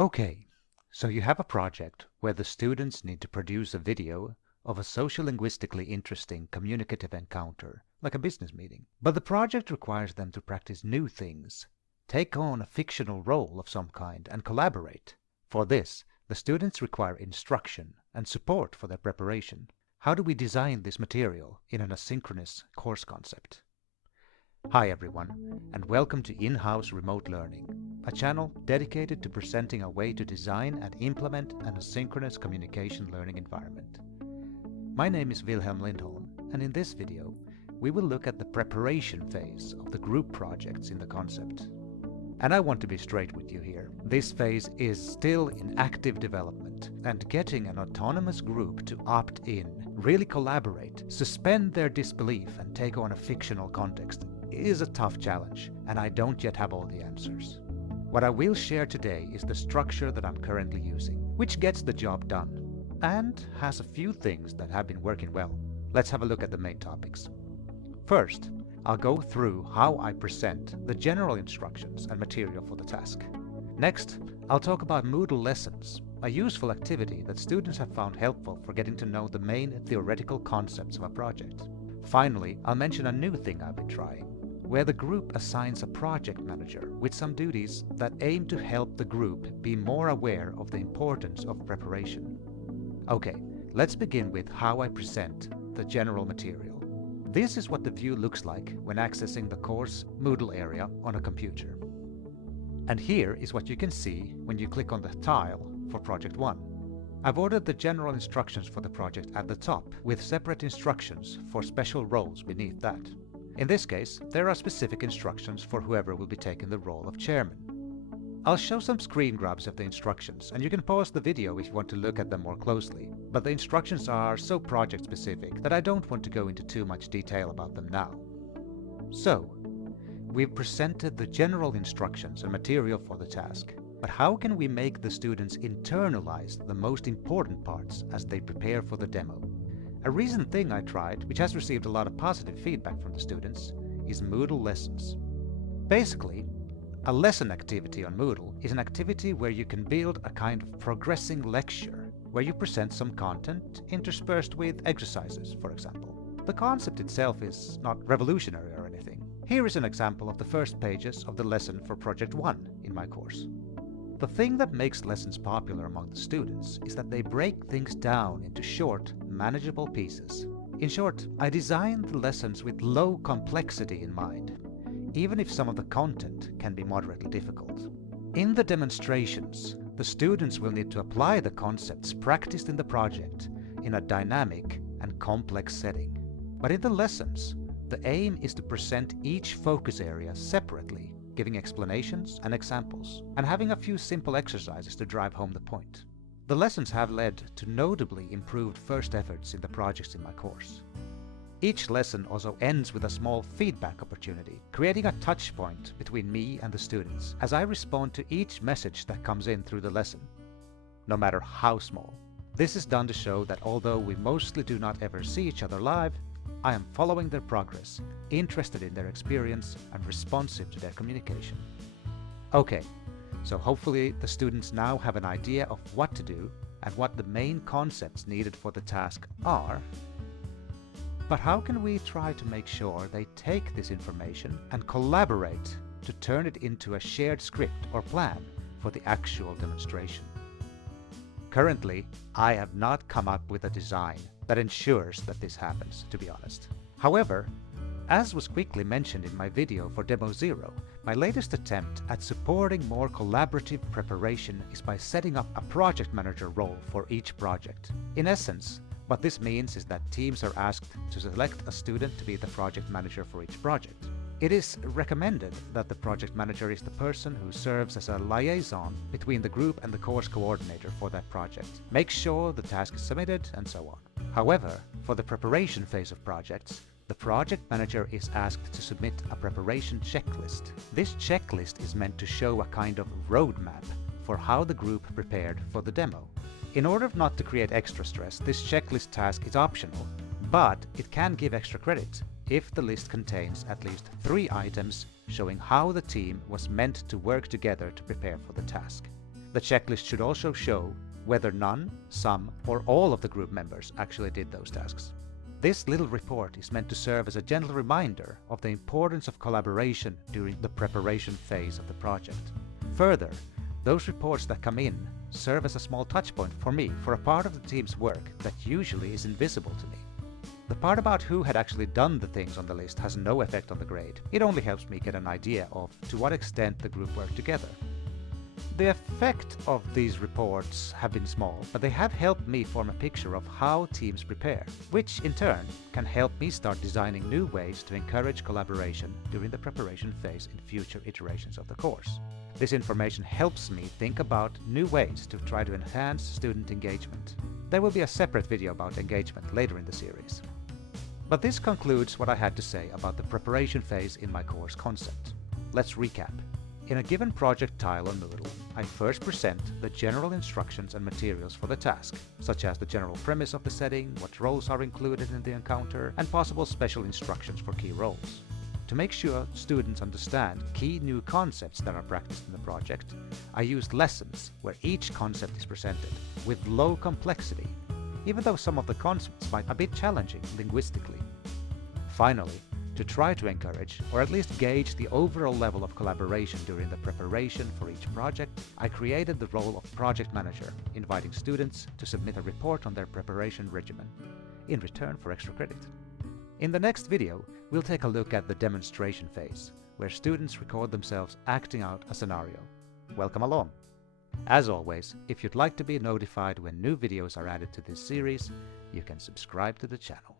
Okay, so you have a project where the students need to produce a video of a sociolinguistically interesting communicative encounter, like a business meeting. But the project requires them to practice new things, take on a fictional role of some kind, and collaborate. For this, the students require instruction and support for their preparation. How do we design this material in an asynchronous course concept? Hi everyone, and welcome to In-House Remote Learning, a channel dedicated to presenting a way to design and implement an asynchronous communication learning environment. My name is Wilhelm Lindholm, and in this video, we will look at the preparation phase of the group projects in the concept. And I want to be straight with you here. This phase is still in active development, and getting an autonomous group to opt in, really collaborate, suspend their disbelief, and take on a fictional context is a tough challenge, and I don't yet have all the answers. What I will share today is the structure that I'm currently using, which gets the job done, and has a few things that have been working well. Let's have a look at the main topics. First, I'll go through how I present the general instructions and material for the task. Next, I'll talk about Moodle lessons, a useful activity that students have found helpful for getting to know the main theoretical concepts of a project. Finally, I'll mention a new thing I've been trying, where the group assigns a project manager with some duties that aim to help the group be more aware of the importance of preparation. Okay, let's begin with how I present the general material. This is what the view looks like when accessing the course Moodle area on a computer. And here is what you can see when you click on the tile for Project 1. I've ordered the general instructions for the project at the top, with separate instructions for special roles beneath that. In this case, there are specific instructions for whoever will be taking the role of chairman. I'll show some screen grabs of the instructions, and you can pause the video if you want to look at them more closely, but the instructions are so project specific that I don't want to go into too much detail about them now. So, we've presented the general instructions and material for the task, but how can we make the students internalize the most important parts as they prepare for the demo? A recent thing I tried, which has received a lot of positive feedback from the students, is Moodle lessons. Basically, a lesson activity on Moodle is an activity where you can build a kind of progressing lecture, where you present some content interspersed with exercises, for example. The concept itself is not revolutionary or anything. Here is an example of the first pages of the lesson for Project 1 in my course. The thing that makes lessons popular among the students is that they break things down into short, manageable pieces. In short, I designed the lessons with low complexity in mind, even if some of the content can be moderately difficult. In the demonstrations, the students will need to apply the concepts practiced in the project in a dynamic and complex setting. But in the lessons, the aim is to present each focus area separately, giving explanations and examples, and having a few simple exercises to drive home the point. The lessons have led to notably improved first efforts in the projects in my course. Each lesson also ends with a small feedback opportunity, creating a touch point between me and the students as I respond to each message that comes in through the lesson, no matter how small. This is done to show that although we mostly do not ever see each other live, I am following their progress, interested in their experience, and responsive to their communication. Okay, so hopefully the students now have an idea of what to do and what the main concepts needed for the task are. But how can we try to make sure they take this information and collaborate to turn it into a shared script or plan for the actual demonstration? Currently, I have not come up with a design that ensures that this happens, to be honest. However, as was quickly mentioned in my video for Demo 0, my latest attempt at supporting more collaborative preparation is by setting up a project manager role for each project. In essence, what this means is that teams are asked to select a student to be the project manager for each project. It is recommended that the project manager is the person who serves as a liaison between the group and the course coordinator for that project, makes sure the task is submitted, and so on. However, for the preparation phase of projects, the project manager is asked to submit a preparation checklist. This checklist is meant to show a kind of roadmap for how the group prepared for the demo. In order not to create extra stress, this checklist task is optional, but it can give extra credit if the list contains at least 3 items showing how the team was meant to work together to prepare for the task. The checklist should also show whether none, some, or all of the group members actually did those tasks. This little report is meant to serve as a gentle reminder of the importance of collaboration during the preparation phase of the project. Further, those reports that come in serve as a small touchpoint for me for a part of the team's work that usually is invisible to me. The part about who had actually done the things on the list has no effect on the grade. It only helps me get an idea of to what extent the group worked together. The effect of these reports have been small, but they have helped me form a picture of how teams prepare, which in turn can help me start designing new ways to encourage collaboration during the preparation phase in future iterations of the course. This information helps me think about new ways to try to enhance student engagement. There will be a separate video about engagement later in the series. But this concludes what I had to say about the preparation phase in my course concept. Let's recap. In a given project tile on Moodle, I first present the general instructions and materials for the task, such as the general premise of the setting, what roles are included in the encounter, and possible special instructions for key roles. To make sure students understand key new concepts that are practiced in the project, I used lessons where each concept is presented with low complexity, even though some of the concepts might be a bit challenging linguistically. Finally, to try to encourage, or at least gauge the overall level of collaboration during the preparation for each project, I created the role of project manager, inviting students to submit a report on their preparation regimen, in return for extra credit. In the next video, we'll take a look at the demonstration phase, where students record themselves acting out a scenario. Welcome along! As always, if you'd like to be notified when new videos are added to this series, you can subscribe to the channel.